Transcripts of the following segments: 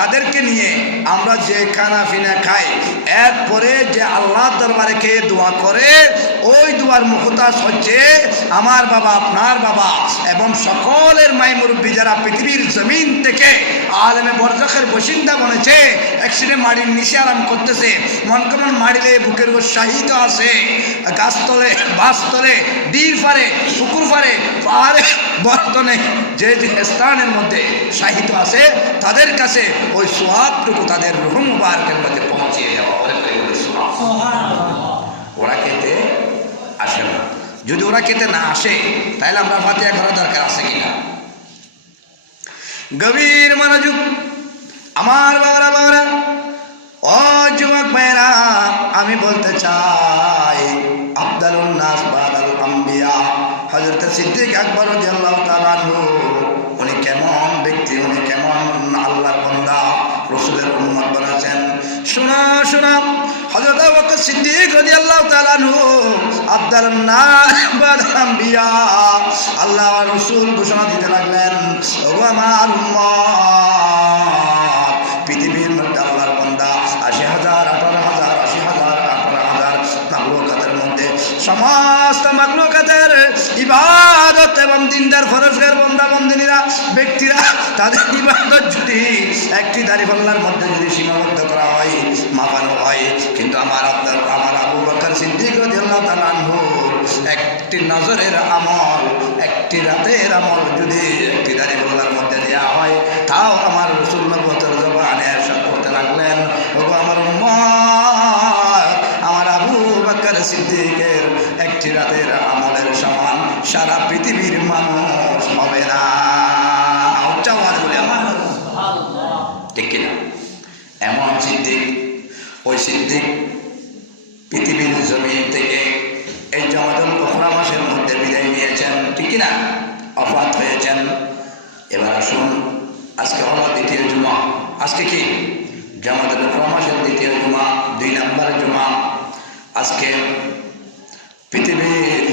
যাদেরকে নিয়ে আমরা যে খানা পিনা খাই, এরপরে যে আল্লাহর দরবারে খেয়ে দোয়া করে, ওই দোয়ার মুখতাজ হচ্ছে আমার বাবা, আপনার বাবা এবং সকলের মাই মুরব্বী যারা পৃথিবীর জমিন থেকে আলেমে বরজাখের বসিন্দা বনেছে, অ্যাক্সিডেন্ট মাটির নিচে আরাম করতেছে, মন কেমন মারিলে বুকের উপর শাহিত আছে, গাছতলে, বাসতলে, ডির পারে, পুকুর পারে, পাহাড়ে, বর্তনে যে যে স্থানের মধ্যে শাহিত আছে, তাদের কাছে ওই সোয়াবটুকু তাদের রূহ মুবারকের মধ্যে পৌঁছিয়ে দেওয়া। ওরা খেতে আসে না। যদি ওরা খেতে না আসে তাহলে আমরা ফাতিহা করার দরকার আছে কিনা? গভীর মনোযোগ আমার বাবারা, ও যুবক ভাইরা, আমি বলতে চাই আফদালুন নাস বাদাল আম্বিয়া হযরত সিদ্দিক আকবর রাদিয়াল্লাহু তাআলা আনহু, উনি কেমন ব্যক্তি, উনি কেমন আল্লাহর বান্দা, রাসূলের উম্মত বলেছেন। শোনা হযরত আবু বকর সিদ্দিক রাদিয়াল্লাহু তাআলা আনহু আফদালুন নাস বাদাল আম্বিয়া, আল্লাহ ওয়া রাসূল ঘোষণা দিতে লাগলেন, ও আমার উম্মত, পৃথিবীর মধ্যে আল্লাহর বান্দা ৮০,০০০, ১৮,০০০, ৮০,০০০, ১৮,০০০ মাখলুকাতের মধ্যে সমস্ত মাখলুকাতের ইবাদত এবং দিনদার ফরজগার বান্দা বান্দিনীরা, ব্যক্তিরা, তাদের ইবাদত যদি একটি দাড়িপাল্লার মধ্যে যদি সীমাবদ্ধ করা হয়, মাপানো হয়, কিন্তু আমার আবু বকর সিদ্দিক রাদিয়াল্লাহু তাআলা আনহুর একটি নজরের আমল, একটি রাতের আমল যদি একটি দাড়িপাল্লার মধ্যে দেওয়া হয়, তাও আমার রাসূল নবুয়তের জবানে ইরশাদ করতে লাগলেন, ওগো আমার উম্মত, আমার আবু বকর সিদ্দিকের একটি রাতের আমলের সমান সারা পৃথিবীর মানুষ হবে না। ঠিক কিনা? এমন সিদ্দিক, ওই সিদ্দিক পৃথিবীর জমিন থেকে এই জমাতুল উখরা মাসের মধ্যে বিদায় নিয়েছেন, ঠিক কিনা? ওফাত হয়েছেন। এবার আসুন, আজকে হলো দ্বিতীয় জুমা। আজকে কি? জমাতুল উখরা মাসের দ্বিতীয় জুমা, ২ নম্বর জুমা। আজকে পৃথিবীর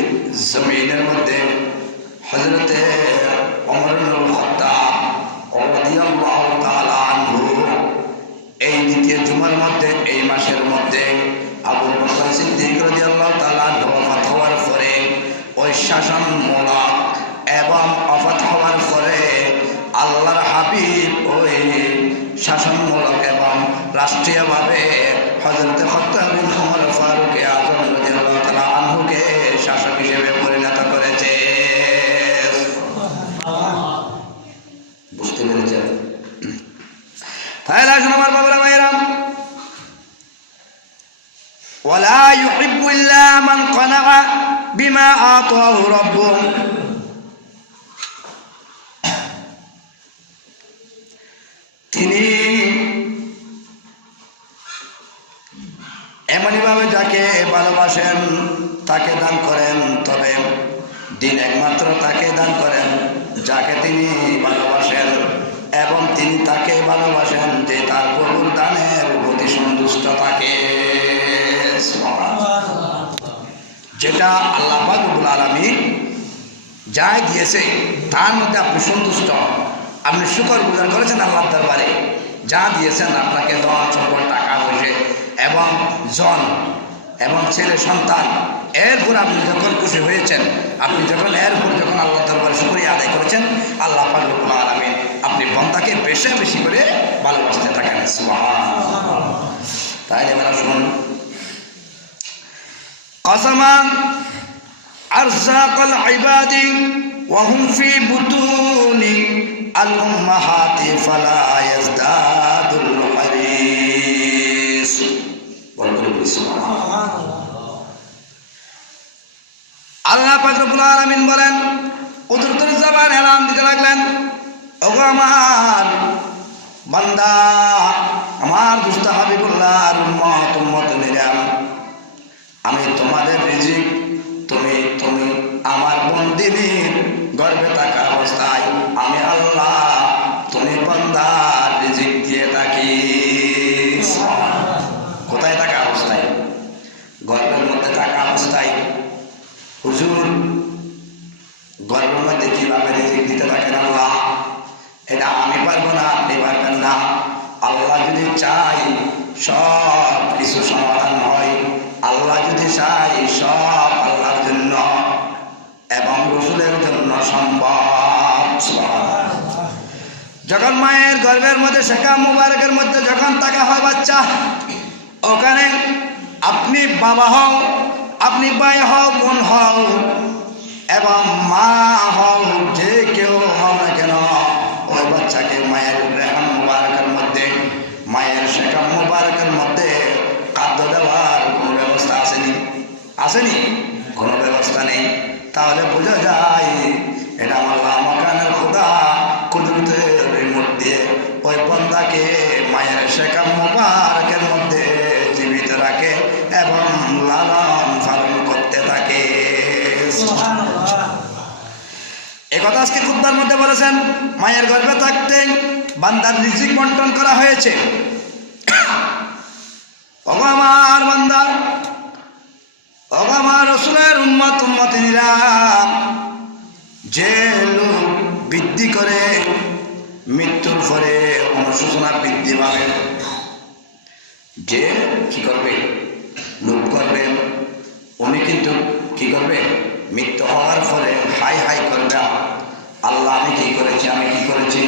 জমিনের মধ্যে হযরতে ওমর ইবনুল খাত্তাব রাদিয়াল্লাহু তাআলা আনহু এই দ্বিতীয় জুমার মধ্যে, এই মাসের মধ্যে আবু বকর সিদ্দিক রাদিয়াল্লাহু তাআলা আনহু ওফাত হওয়ার পরে ওই শাসনমূলক এবং ওফাত হওয়ার পরে আল্লাহর হাবিব ওই শাসনমূলক এবং রাষ্ট্রীয়ভাবে হযরতে খাত্তাব বিন ওমর ফারুক আযম রাদিয়াল্লাহু তাআলা আনহুকে শাসক হিসেবে পরিণত করেছে। বুঝতে পেরেছেন? তাহলে আসুন আমার বাবারা ভাইরা, ওয়ালা ইউহিব্বু ইল্লা মান কানাআ বিমা আতাহু রাব্বুহু, তিনি এমনইভাবে যাকে ভালোবাসেন তাকে দান করেন, তবে দিন একমাত্র তাকে দান করেন যাকে তিনি ভালোবাসেন, এবং তিনি তাকে ভালোবাসেন যে তার প্রভুর দানের প্রতি সন্তুষ্ট থাকে। যেটা আল্লাহ পাক রব্বুল আলামিন যা দিয়েছে তার মধ্যে আপনি সন্তুষ্ট, আপনি শুকরগুজার করেছেন আল্লাহর দরবারে, যা দিয়েছেন আপনাকে ধন সম্পদ, টাকা পয়সা এবং জন এবং ছেলে সন্তান, এরপর আপনি যখন খুশি হয়েছেন, আপনি যখন এরপর যখন আল্লাহর দরবারে শুকরিয়া আদায় করেছেন, আল্লাহ পাক রব্বুল আলামিন আপনি বান্দাকে বেশি বেশি করে ভালোবাসতে থাকেন। সুবহানাল্লাহ। তাইলে আমরা শুনুন, قسما أرزاق العباد وهم في بطون الأمهات فلا يزداد الحريص. আল্লাহ পাক রব্বুল আলামিন বলেন, কুদরতের জবান এলান দিতে লাগলেন, ওগো আমার বান্দা, আমার দুষ্ট হাবিবুল্লাহর উম্মত নিরাম, আমি তোমাদের রিজিক তুমি আমার বন্দিনীর গর্ভে থাকা অবস্থায় আমি আল্লাহ তুমি বান্দার রিজিক দিয়ে থাকি। কোথায় থাকা অবস্থায়? গর্ভের মধ্যে থাকা অবস্থায়। হুজুর, গর্ভের মধ্যে কিভাবে রিজিক দিতে থাকেন আল্লাহ? এটা আমি পারবো না, আপনি পারবেন না। আল্লাহ যদি চাই সব কিছু সমাধান হয়, আল্লাহ যদি চাই সব আল্লাহর জন্য এবং রসুলের জন্য সম্ভব। যখন মায়ের গর্ভের মধ্যে শেখা মুবারকের মধ্যে যখন টাকা হয় বাচ্চা, ওখানে আপনি বাবা হও, আপনি ভাই হও, বোন হও এবং মা হও, যে কেউ হও না কেন, ওই বাচ্চাকে মায়ের রেহাম মুবারকের মধ্যে, মায়ের শেখা মুবারকের মধ্যে খাদ্য দেওয়ার কোনো ব্যবস্থা আসেনি? আসেনি? কোনো ব্যবস্থা নেই। তাহলে বোঝা যায় এটা আমার মাকানের খোদা কুদরতের রিমোট দিয়ে ওই বান্দাকে মায়ের শেখা মুবারকের মধ্যে জীবিত রাখে এবং লালন পালন করতে থাকে। একথা আজকে খুতবার মধ্যে বলেছেন, মায়ের গর্ভে থাকতে বান্দার রিজিক বন্টন করা হয়েছে। ওগো আমার বান্দা, ওগো আমার রাসূলের উম্মত উম্মতিনীরা, যে লোক বৃদ্ধি করে মৃত্যুর পরে অনুশোচনা বৃদ্ধি পাবে, যে কি করবে, লোভ করবে, উনি কিন্তু কি করবে, মৃত্যু হওয়ার পরে হাই হাই করবে, আল্লাহ আমি কি করেছি, আমি কি করেছি,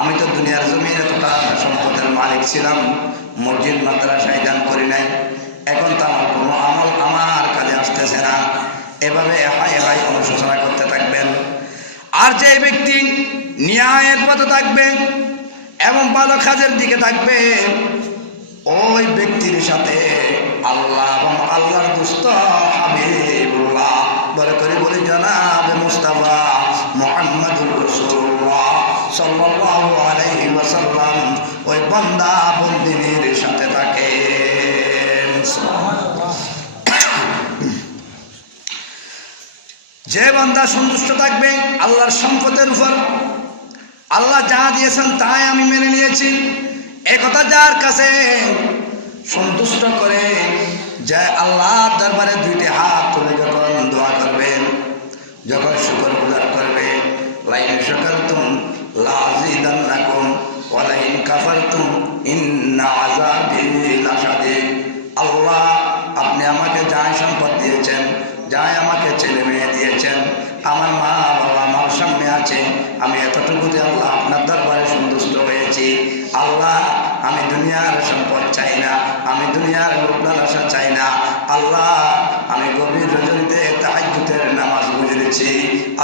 আমি তো দুনিয়ার জমিনে এতটা সম্পদের মালিক ছিলাম, মসজিদ মাদ্রাসায় দান করি নাই, এখন তো আমার কোনো আমল আমার কাজে আসতেছে না, এভাবে হাই হাই অনুশোচনা করতে থাকবেন। আর যে ব্যক্তি ন্যায়ের পথে থাকবে এবং ভালো কাজের দিকে থাকবে, ওই ব্যক্তির সাথে আল্লাহ এবং আল্লাহর দুস্ত হাবিবুল্লাহ বলে করে বলি জনাবে মুস্তাফা মুহাম্মদুর রাসূলুল্লাহ সাল্লাল্লাহু আলাইহি ওয়াসাল্লাম ওই বান্দা বন্দিনীর সাথে থাকে। যে বান্দা সন্তুষ্ট থাকবে আল্লাহর সম্পদের উপর, আল্লাহ যা দিয়েছেন তাই আমি মেনে নিয়েছি, একথা যার কাছে সন্তুষ্ট করে, যে আল্লাহর দরবারে দুইটি হাত তুলে যখন দোয়া করবেন, যখন শুকর গুজার করবে, লাইন শাকারতুম লাযিদান্নাকুম ওয়া লাইন কাফারতুম ইন্না আযাবি লাশাদীদ। আল্লাহ আপনি আমাকে যা সম্পদ দিয়েছেন, যাই আমাকে ছেলে মেয়ে দিয়েছেন, আমার মা বাবা আমার সামনে আছে, আমি এতটুকুতে আল্লাহ আপনার দরবারে সন্তুষ্ট হয়েছি। আল্লাহ আমি দুনিয়ার সম্পদ চাই না, আমি দুনিয়ার লোভ লালসা চাই না। আল্লাহ আমি গভীর রজনীতে তাহাজ্জুদের নামাজ গুজরেছি।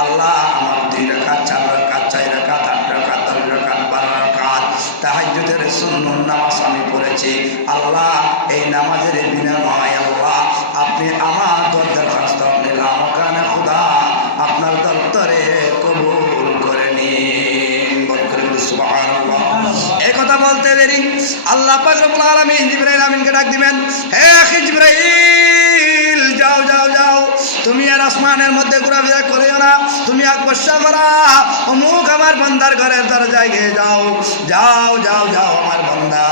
আল্লাহ আমার 2 রাকাত 4 রাকাত 4 রাকাত 8 রাকাত 10 রাকাত 12 রাকাত তাহাজ্জুদের সুন্নত নামাজ আমি পড়েছি। আল্লাহ এই নামাজের বিনিময়ে আল্লাহ আপনি আমার দরখাস্ত আপনি লামাকানা খুদা আপনার দরবারে কবুল করে নিন। সুবহানাল্লাহ। এই কথা বলতে দেরি আল্লাহ পাক রব্বুল আলামিন জিবরাইল আমিনকে ডাক দিবেন, হে আখি জিবরাইল, যাও যাও যাও, তুমি আর আসমানের মধ্যে ঘোরাফেরা করিও না, তুমি আকবর্ষা করা অমুক আমার বান্দার ঘরের দরজায় গিয়ে যাও, যাও যাও যাও, আমার বান্দা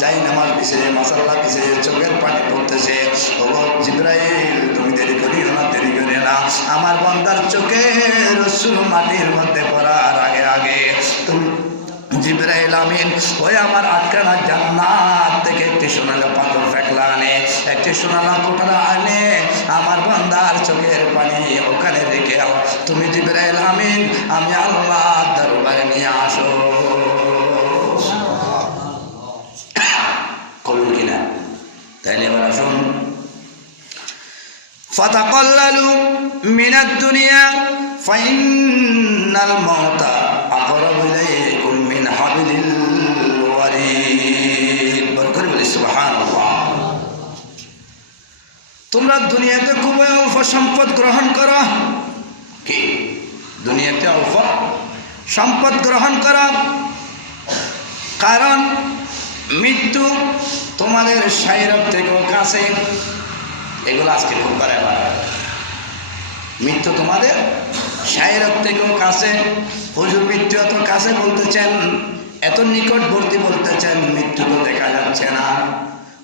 যাই নামাজ পিছিয়ে মাসাল্লা পিছিয়ে চোখের পানি পড়তেছে, ও জিবরাইল তুমি দেরি করিও না, দেরি করিও না, আমার বান্দার চোখের অশ্রু মাটির মধ্যে পড়ার আগে আগে তুমি জিবরাইল আমিন ওই আমার আটখানা জান্নাত থেকে একটি সোনালী পাথর ফেকলা আনে, একটি সোনালী কোটরা আনে, আমার বান্দার চোখের পানি ওখানে রেখে তুমি জিবরাইল আমিন আমি আল্লাহ দরবারে নিয়ে আসো। করুন কিনা? তাইলে এবার আসুন। ফাতাকাল্লালু মিনাদ দুনিয়া ফাইন্নাল মাউতা আকরাবু ইলাইকুম মিন হাবিলিল ওয়ারিদ। বরকত বলি সুবহানাল্লাহ। তোমরা দুনিয়াতে খুব অল্প সম্পদ গ্রহণ করো, কি দুনিয়াতে অল্প সম্পদ গ্রহণ করো, কারণ মৃত্যু তোমাদের শারীর থেকেও কাছে। এগুলো আজকে খুব করে, মৃত্যু তোমাদের শারীর থেকেও কাছে। হুজুর মৃত্যু এত কাছে বলতেছেন, এত নিকটবর্তী বলতেছেন, মৃত্যু তো দেখা যাচ্ছে না।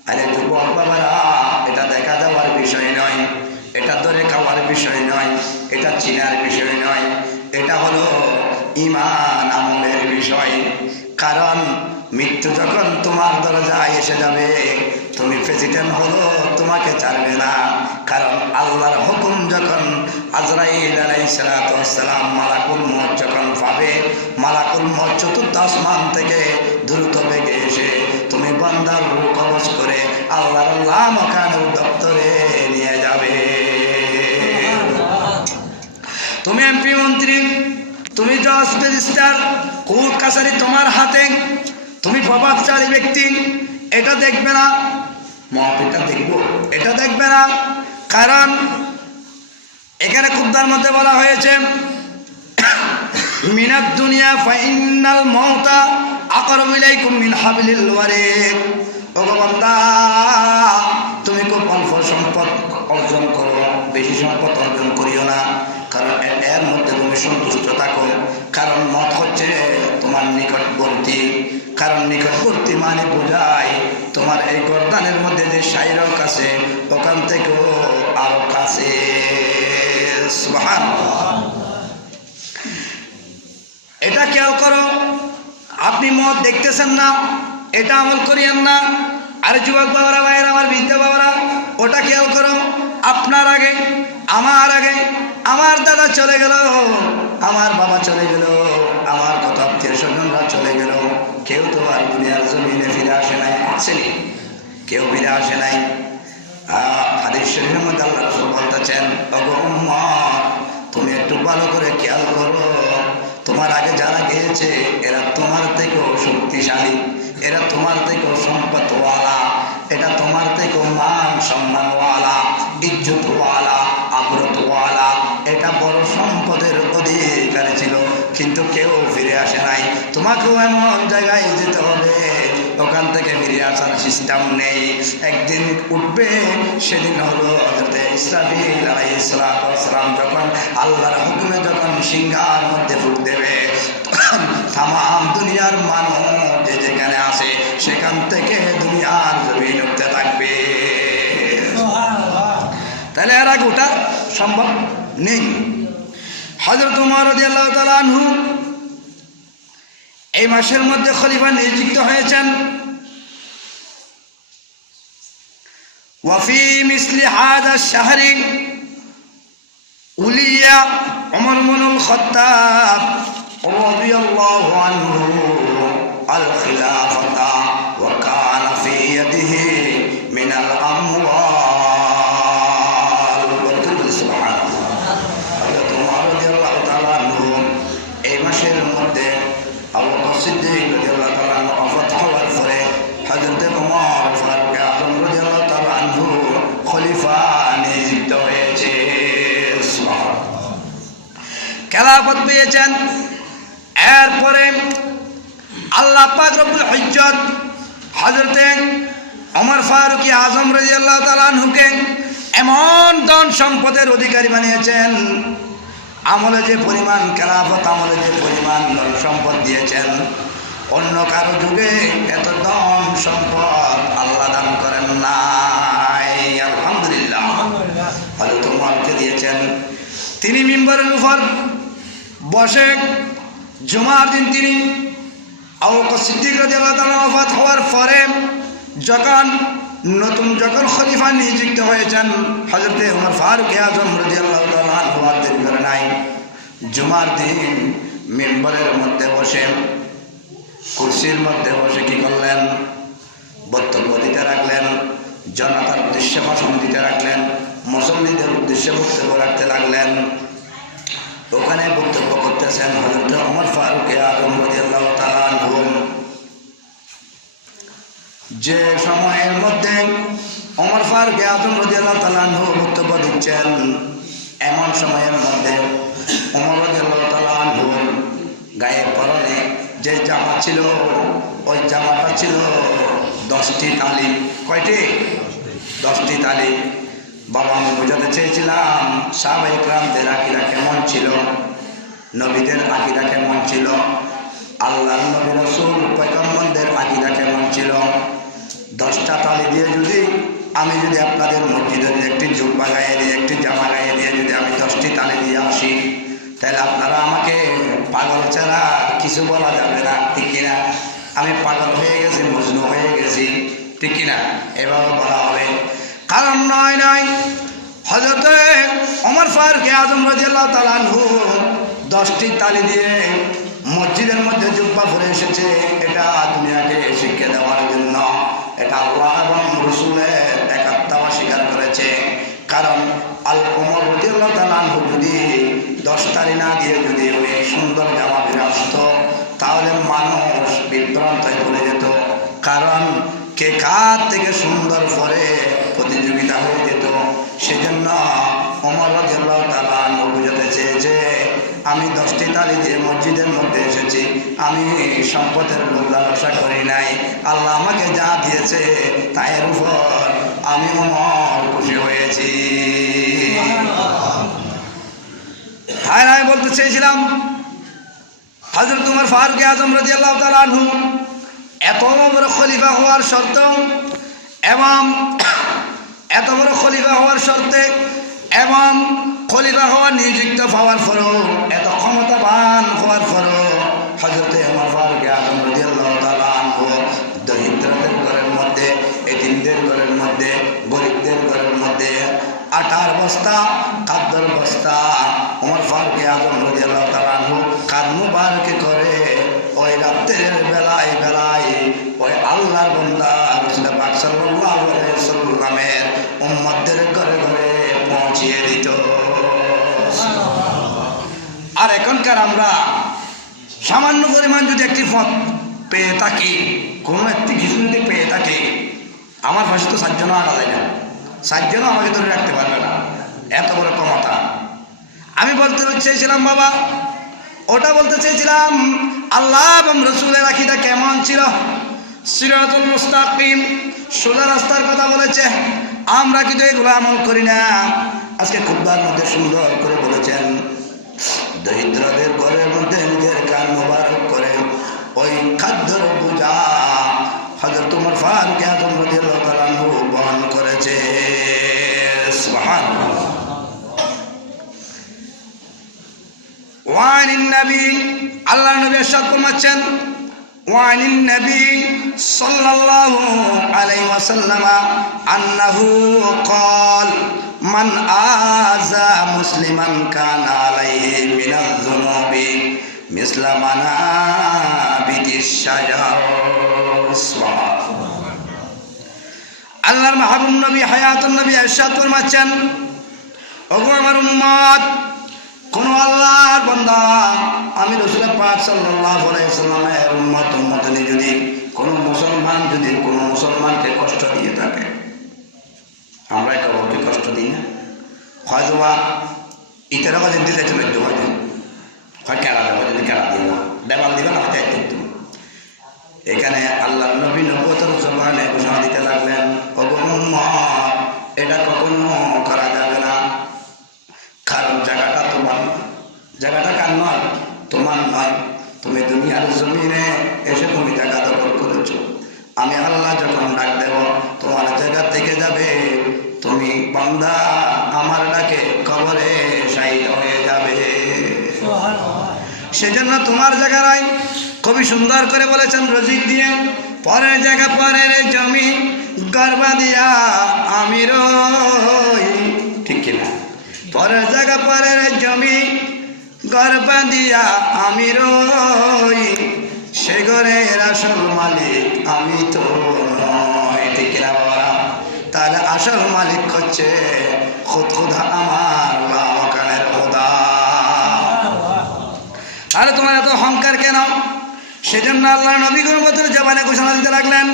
আরে যুবক বাবারা, এটা দেখা যাওয়ার বিষয় নয়, এটা ধরে খাওয়ার বিষয় নয়, এটা চিনার বিষয় নয়, এটা হলো ঈমান আমলের বিষয়। কারণ মৃত্যু মৃত্যু যখন তোমার দরজায় এসে যাবে, তুমি প্রেসিডেন্ট হলো তোমাকে ছাড়বে না। কারণ আল্লাহর হুকুম যখন আজরাইল আলাইহিস সালাম মালাকুল মউত যখন পাবে, মালাকুল মউত চতুর্থ আসমান থেকে দ্রুত বেগে এসে তুমি বান্দার রূহ কবজ করে আল্লাহর লামাকানুর দপ্তরে নিয়ে যাবে। তুমি এমপি মন্ত্রী, তুমি জজ রেজিস্ট্রার, কোর্ট কাছারি তোমার হাতে, তুমি প্রভাবশালী ব্যক্তি, এটা দেখবে না। মহাপিতা দেখবো, এটা দেখবে না। কারণ এখানে খুদ্দার মধ্যে বলা হয়েছে মিনাদ দুনিয়া ফাইন্নাল মাউতা আকরাবু ইলাইকুম মিন হাবলিল ওয়ারিদ। ও বান্দা, তুমি খুব অল্প সম্পদ অর্জন করো, বেশি সম্পদ অর্জন করিও না। কারণ এর মধ্যে তুমি সন্তুষ্ট থাকো। কারণ মত হচ্ছে তোমার নিকটবর্তী। কারণ নিকটবর্তী মানে বোঝায় তোমার এই গর্দানের মধ্যে যে শাইরক আছে ওখান থেকেও আরো কাছে। সুবহানাল্লাহ। এটা খেয়াল করো। আপনি মত দেখতেছেন না, এটা আমল করিয়েন না। আর যুবক বাবারা, ভাইয়েরা, আমার বৃদ্ধ বাবারা, ওটা খেয়াল করো। আপনার আগে, আমার আগে আমার দাদা চলে গেল, আমার বাবা চলে গেল, আমার কত আত্মীয় স্বজনরা চলে গেল। কেউ তো আর দুনিয়ার জমিনে ফিরে আসে নাই। আসেনি, কেউ ফিরে আসে নাই। হাদিস শরীফের মধ্যে আল্লাহ রাসূল বলতেছেন, ওগো উম্মত, তুমি একটু ভালো করে খেয়াল করো। তোমার আগে যারা গিয়েছে এরা তোমার থেকেও শক্তিশালী, এরা তোমার থেকেও সম্পদওয়ালা, এটা তোমার থেকেও মান সম্মানওয়ালা, ইজ্জতওয়ালা, আবরতওয়ালা, এটা বড় সম্পদের অধিকারী ছিল। কিন্তু কেউ ফিরে আসে নাই। তোমাকেও এমন জায়গায় যেতে হবে ওখান থেকে ফিরে আসার সিস্টেম নেই। একদিন উঠবে, সেদিন হলো হযরত ইসরাফিল আলাইহিস সালাম যখন আল্লাহর হুকুমে যখন সিংহার মধ্যে ফুঁক দেবে, তামাম দুনিয়ার মানুষ যে যেখানে আসে সেখান থেকে দুনিয়ার জমিন উঠতে থাকবে। তাহলে এর আগে ওটা সম্ভব নেই। হযরত উমর রাদিয়াল্লাহু তাআলা আনহু এই মাসের মধ্যে খলিফা নিযুক্ত হয়েছেন। ওয়াফি মিসলি হাযা শাহরি উলিয়া উমর ইবনুল খাত্তাব রাদিয়াল্লাহু আনহু আল খিলাফাতা ওয়া কানা ফি ইয়াদিহি মিনাল আমওয়াল। সুবহানাল্লাহ। হযরত উমর রাদিয়াল্লাহু তাআলা আনহু এই মাসের মধ্যে আবু বকর সিদ্দিক রাদিয়াল্লাহু তাআলা আনহু ওফাত হওয়ার পরে হযরত উমর ফারুক আযম রাদিয়াল্লাহু তাআলা আনহু খলিফা নিযুক্ত হয়েছে। খেলাফত পেয়েছেন। এরপরে আল্লাহ পাক রব্বুল ইজ্জত হযরত ওমর ফারুক আযম রাদিয়াল্লাহু তাআলা আনহুকে এমন ধন সম্পদের অধিকারী বানিয়েছেন, আমলে যে পরিমাণ খেলাফত আমলে যে পরিমাণ ধন সম্পদ দিয়েছেন, অন্য কারো যুগে এত ধন সম্পদ আল্লাহ দান করেন নাই। আলহামদুলিল্লাহ। হযরত ওমরকে দিয়েছেন। তিনি মিম্বরের উপর বসে জুমার দিন তিনি আবু বকর সিদ্দিক রাদিয়াল্লাহু তাআলা ওফাত হওয়ার পরে যখন যখন খলিফা নিযুক্ত হয়েছেন হযরত ওমর ফারুক আযম রাদিয়াল্লাহু তাআলা আনহু আর দেরি করে নাই, জুমার দিন মিম্বরের মধ্যে বসে, কুরসির মধ্যে বসে কি করলেন? বক্তব্য দিতে রাখলেন, জনতার উদ্দেশ্যে ভাষণ দিতে রাখলেন, মুসল্লিদের উদ্দেশ্যে বক্তব্য রাখতে লাগলেন। ওখানে বক্তব্য করতেছেন হযরত ওমর ফারুক আযম রাদিয়াল্লাহু তাআলা আনহু। যে সময়ের মধ্যে ওমর ফারুক আযম রাদিয়াল্লাহু তাআলা আনহু বক্তব্য দিচ্ছেন, এমন সময়ের মধ্যে ওমর রাদিয়াল্লাহু তাআলা আনহু গায়ে পরনে যে জামা ছিল, ওই জামাটা ছিল 10টি তালি। কয়টি? 10টি তালি। বাবা, আমি বোঝাতে চেয়েছিলাম সাহাবায়ে কেরামদের আকীদা কেমন ছিল, নবীদের আকীদা কেমন ছিল, আল্লাহর নবী রাসূল পয়গম্বরদের আকীদা কেমন ছিল। 10টা তালি দিয়ে আমি যদি আপনাদের মসজিদের একটি জুব্বা গায়ে দিয়ে, একটি জামা গায়ে দিয়ে যদি আমি 10টি তালি দিয়ে আসি, তাহলে আপনারা আমাকে পাগল ছাড়া কিছু বলা যাবে না, ঠিক কিনা? আমি পাগল হয়ে গেছি, মজনু হয়ে গেছি, ঠিক কিনা? এভাবে বলা হবে। কারণ নয় হযরত ওমর ফারুক আযম রাদিয়াল্লাহু তাআলা আনহু 10টি তালি দিয়ে মসজিদের মধ্যে জুব্বা পরে এসেছে। এটা দুনিয়াকে শিক্ষা দেওয়ার জন্য, এটা আল্লাহ এবং রাসূলের একাত্মতা স্বীকার করেছে। কারণ ওমর রাদিয়াল্লাহু তাআলা আনহু যদি 10 তালি না দিয়ে যদি ওই সুন্দর জামা পরে আসতো তাহলে মানুষ বিভ্রান্ত হয়ে পড়ে যেত। কারণ কে কার থেকে সুন্দর পরে প্রতিযোগিতা হয়ে যেত। সেজন্য ওমর রাদিয়াল্লাহু তাআলা আনহু বুঝাতে চেয়েছে, আমি 10টি তালি দিয়ে মসজিদের মধ্যে এসেছি, আমি সম্পদের লোভ লালসা করি নাই। আল্লাহ আমাকে যা দিয়েছে তার উপর আমি ওমর খুশি হয়েছি। হ্যাঁ, আমি বলতে চেয়েছিলাম হযরত ওমর ফারুক আযম রাদিয়াল্লাহু তাআলা আনহু এত বড় খলিফা হওয়ার সত্ত্বেও এবং এত বড় খলিফা হওয়ার শর্তে এবং খলিফা হওয়ার নিযুক্ত পাওয়ার পরও, এত ক্ষমতাবান হওয়ার পরও হযরত ওমর ফারুক আযম রাদিয়াল্লাহু তাআলা আনহু দরিদ্রদের ঘরের মধ্যে, এতিমদের ঘরের মধ্যে, গরিবদের ঘরের মধ্যে আটার বস্তা, খাদ্যর বস্তা ওমর ফারুক আযম রাদিয়াল্লাহু তাআলা আনহু কাঁধ মুবারকে করে ওই রাতের বেলায় ওই আল্লাহর বান্দা রাসূল পাক সাল্লাল্লাহু আলাইহি ওয়াসাল্লামের উম্মতদের ঘরে ঘরে পৌঁছিয়ে দিত। আর এখনকার আমরা সামান্য পরিমাণ যদি একটি পথ পেয়ে থাকি, কোনো একটি কিছু যদি পেয়ে থাকি, আমার পাশে তো 7 জনও আটা যায় না, 7 জনও আমাকে ধরে রাখতে পারবে না, এত বড় ক্ষমতা। আমি বলতে চেয়েছিলাম বাবা, ওটা বলতে চেয়েছিলাম আল্লাহ এবং রাসূলের আকীদা কেমন ছিল, সিরাতুল মুস্তাকিম, সোজা রাস্তার কথা বলেছে। আমরা কিন্তু এগুলো আমল করি না। আজকে খুতবার মধ্যে সুন্দর করে বলেছেন, দরিদ্রদের ঘরের মধ্যে নিজের কান মোবারক করে ওই খাদ্যর বোঝা হযরত ওমর ফারুক আযম রাদিয়াল্লাহু তাআলা আনহু বহন করেছে। সুবহানাল্লাহ। ওয়ানিন নবী, আল্লাহর নবী ইরশাদ ফরমাচ্ছেন, ওয়ানিন নবী সাল্লাল্লাহু আলাইহি ওয়াসাল্লাম আন্নাহু ক্বাল মান আযা মুসলিমান কানা আলাইহি মিনাজ যুনুবি মিসলা মানাবিতিশ শাজার। সুবহানাল্লাহ। আল্লাহর মাহবুব নবী হায়াতুন নবী ইরশাদ ফরমাচ্ছেন, ওগো আমার উম্মত, কোন আল্লাহর বান্দা, আমি রাসূল পাক সাল্লাল্লাহু আলাইহি ওয়াসাল্লামের উম্মত যদি কোন মুসলমান যদি কোন মুসলমানকে কষ্ট দিয়ে থাকে, আমরা কাউকে কষ্ট দিই না, হয়তো বা ইতারা কাজে দিতে চলে যেতে হয়, কেড়া দেবো, যদি কেড়া দিব না, দেবাল দিবে না, হয়তো একদিন দিব। এখানে আল্লাহ নবী নবুয়তের জবানে ঘোষণা দিতে লাগলেন, ওগো উম্মত, এটা কখনো করা যাবে না। কারণ জায়গাটা তোমার, জায়গাটা কার নয়, তোমার নয়। তুমি দুনিয়ার জমিনে এসে তুমি জায়গা দখল করেছো। আমি আল্লাহ যখন ডাক দেব তোমার জায়গা থেকে যাবে, তুমি বান্দা আমার ডাকে কবরে শাহীদ হয়ে যাবে। সেজন্য তোমার জায়গা নাই। কবি সুন্দর করে বলেছেন রজিক দিয়ে, পরের জায়গা পরের জমি গর্বা দিয়া আমি রই, ঠিক কিনা? পরের জায়গা পরের জমি গর্বা দিয়া আমি রই, সে ঘরের আসল মালিক আমি তো নয়, ঠিক কিনা বাবা? তাহলে আসল মালিক হচ্ছে খুদ খুদা আমার ওয়াকানের খোদা। আরে তোমার এত অহংকার কেন? সেজন্য আল্লাহ নবী গুরুবতের জবানে ঘোষণা দিতে লাগলেন,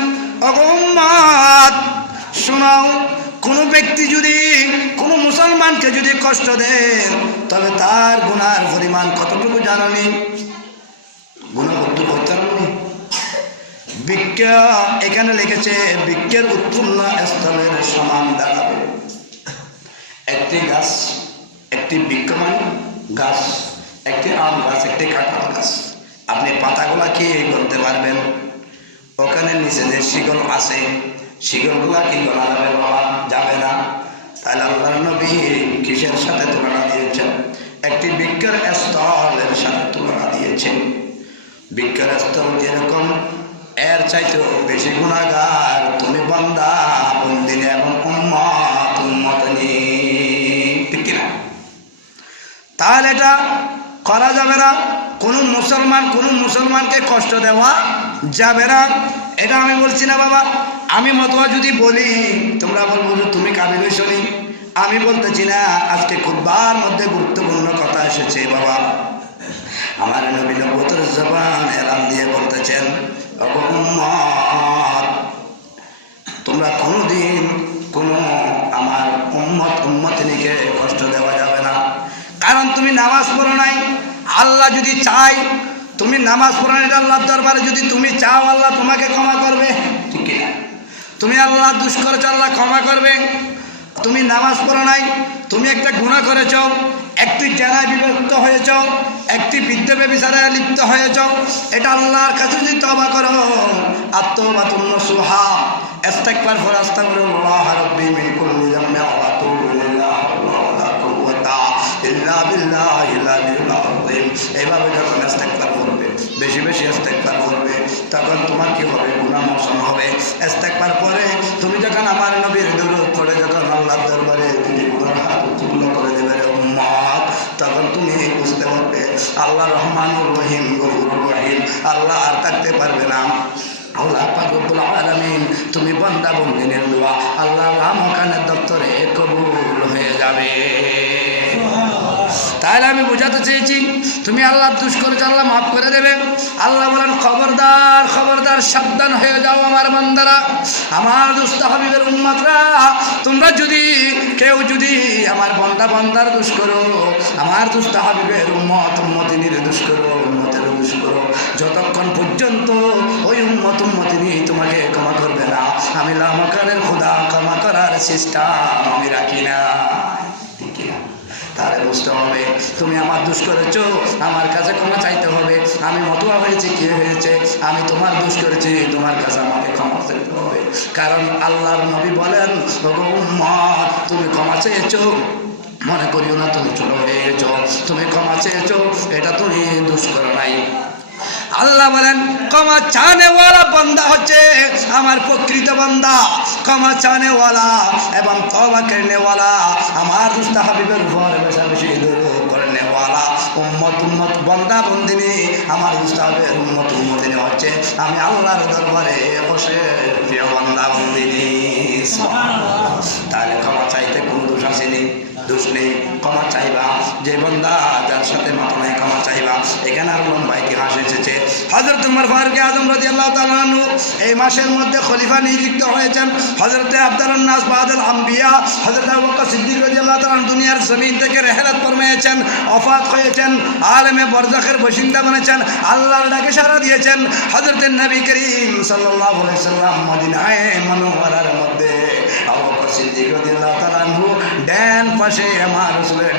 ওগো উম্মত শোনাও, কোনো ব্যক্তি যদি কোনো মুসলমানকে যদি কষ্ট দেয় তবে তার গুনার পরিমাণ কতটুকু জানেন? গুনাহ কতটুকু হইতে পারবে? বৃক্ষ এখানে লিখেছে বৃক্ষের উৎপন্ন স্থলের সমান দাঁড়াবে। একটি গাছ, একটি বৃক্ষ মানে গাছ, একটি আম গাছ, একটি কাঁঠাল গাছ, আপনি পাতাগুলা কি গলতে পারবেন? ওখানে নিচে যে শিকল আছে, শিকলগুলা কি গলা যাবে? বাবা যাবে না। তাহলে আল্লাহর নবী কিসের সাথে তুলনা দিয়েছেন? একটি বৃক্ষের স্থলের সাথে তুলনা দিয়েছেন। বৃক্ষের স্থল যেরকম এর চাইতেও বেশি গুনাহগার তুমি বান্দা বন্দিনী এবং উম্মত উম্মতনী, ঠিক কিনা? তাহলে এটা করা যাবে না। কোনো মুসলমানকে কষ্ট দেওয়া যাবে না। এটা আমি বলছি না বাবা। আমি মতোয়া যদি বলি তোমরা বলবো যে তুমি কাবিল শুনি। আমি বলতেছি না। আজকে খুতবার মধ্যে গুরুত্বপূর্ণ কথা এসেছে বাবা। আমার নবী নবুয়তের জবান এলান দিয়ে বলতেছেন, উম্মত তোমরা কোনোদিন কোনো আমার উম্মতনীকে কষ্ট দেওয়া যাবে না। কারণ তুমি নামাজ পড়ো নাই। আল্লাহ যদি চাই তুমি নামাজ পড়ো না, আল্লাহর দরবারে যদি তুমি চাও আল্লাহ তোমাকে ক্ষমা করবে, ঠিক কিনা? তুমি আল্লাহ দুষ করেছ, আল্লাহ ক্ষমা করবে। তুমি নামাজ পড়ো নাই, তুমি একটা গুনাহ করেছ, একটি জেনায় বিভক্ত হয়েছ, একটি বিদ্যা ব্যভিচারে লিপ্ত হয়েছ, এটা আল্লাহর কাছে যদি তওবা করো, আত-তাওবাতুন নাসুহা, ইস্তিগফার ফর আস্তাগফিরুল্লাহ রাব্বি মিন কুল্লি যামবিন ওয়া আতুবু ইলাইহি ওয়া লা কুওয়াতা ইল্লা বিল্লাহিল আলিয়্যিল আযীম। এইভাবে যখন ইস্তিগফার করবে, বেশি বেশি ইস্তিগফার করবে, তখন তোমার কি হবে? গুনাহ মোচন হবে। ইস্তিগফার করে তুমি যখন আমার নবীর দরুদ পড়ে যখন আল্লাহর দরবারে তুমি গুনাহ হাত তুলে করে দেবে উম্মত, তখন তুমি বুঝতে পারবে আল্লাহ রহমানুর রহিম গফুরুর রহিম। আল্লাহ আর থাকতে পারবে না। আল্লাহ পাক রব্বুল আলামিন তুমি বান্দা বন্দিনের দোয়া আল্লাহ রামকানের দপ্তরে কবুল হয়ে যাবে। তাহলে আমি বোঝাতে চেয়েছি তুমি আল্লাহ দুষ করেছো, আল্লাহ মাফ করে দেবে। আল্লাহ বলেন খবরদার খবরদার সাবধান হয়ে যাও আমার বান্দারা, আমার দুষ্ট হাবিবের উম্মতরা। তোমরা যদি কেউ যদি আমার বান্দার দুষ করো, আমার দুষ্ট হাবিবের উম্মতিনীর দুষ করো, উম্মতের দুষ করো, যতক্ষণ পর্যন্ত ওই উম্মতিনী তোমাকে ক্ষমা করবে না, আমি লামাকানের খোদা ক্ষমা করার সিস্টেম আমি রাখি না। তাহলে বুঝতে হবে তুমি আমার দোষ করেছো, আমার কাছে ক্ষমা চাইতে হবে। আমি মতোয়া হয়েছে কি হয়েছে, আমি তোমার দোষ করেছি, তোমার কাছে আমাকে ক্ষমা চাইতে হবে। কারণ আল্লাহর নবী বলেন, ওগো উম্মত তুমি ক্ষমা চেয়েছো, মনে করিও না তুমি ছোট হয়ে গেছো। তুমি ক্ষমা চেয়েছো, এটা তুমি দোষ করো নাই। আল্লাহ বলেন ক্ষমা চানেওয়ালা বান্দা হচ্ছে আমার প্রকৃত বান্দা, ক্ষমা চানেওয়ালা এবং তওবা করনেওয়ালা, আমার দুষ্ট হাবিবের উপর বেশি বেশি দরুদ পড়নেওয়ালা উম্মত বান্দা বন্দিনী, আমার দুষ্ট হাবিবের উম্মতিনী হচ্ছে আমি আল্লাহর দরবারে বসে প্রিয় বান্দা বন্দিনী। তাহলে ক্ষমা চাইতে কোনো দোষ আসেনি, দোষ নেই। ক্ষমা চাইবা যে বান্দা যার সাথে মাথা নাই ক্ষমা চাইবা। এখানে আর লম্বা ইতিহাস এসেছে। হযরত উমর ফারুক আযম রাদিয়াল্লাহু তাআলা আনহু এই মাসের মধ্যে খলিফা নিযুক্ত হয়েছেন। হযরত আব্দুল্লাহ নাস বাদল আম্বিয়া হযরত আবু বকর সিদ্দিক রাদিয়াল্লাহু তাআলা দুনিয়ার জমিন থেকে রেহলাত ফরমায়েছেন, ওফাত হয়েছেন, আলেমে বরজাখের বাসিন্দা বনেছেন, আল্লাহর ডাকে সাড়া দিয়েছেন। হযরত নবী করিম সাল্লাল্লাহু আলাইহি সাল্লাম মদিনায়ে মুনাওয়ারার মধ্যে আবু বকর সিদ্দিক রাদিয়াল্লাহু তাআলা আনহু ডান পাশে আমার রাসূলের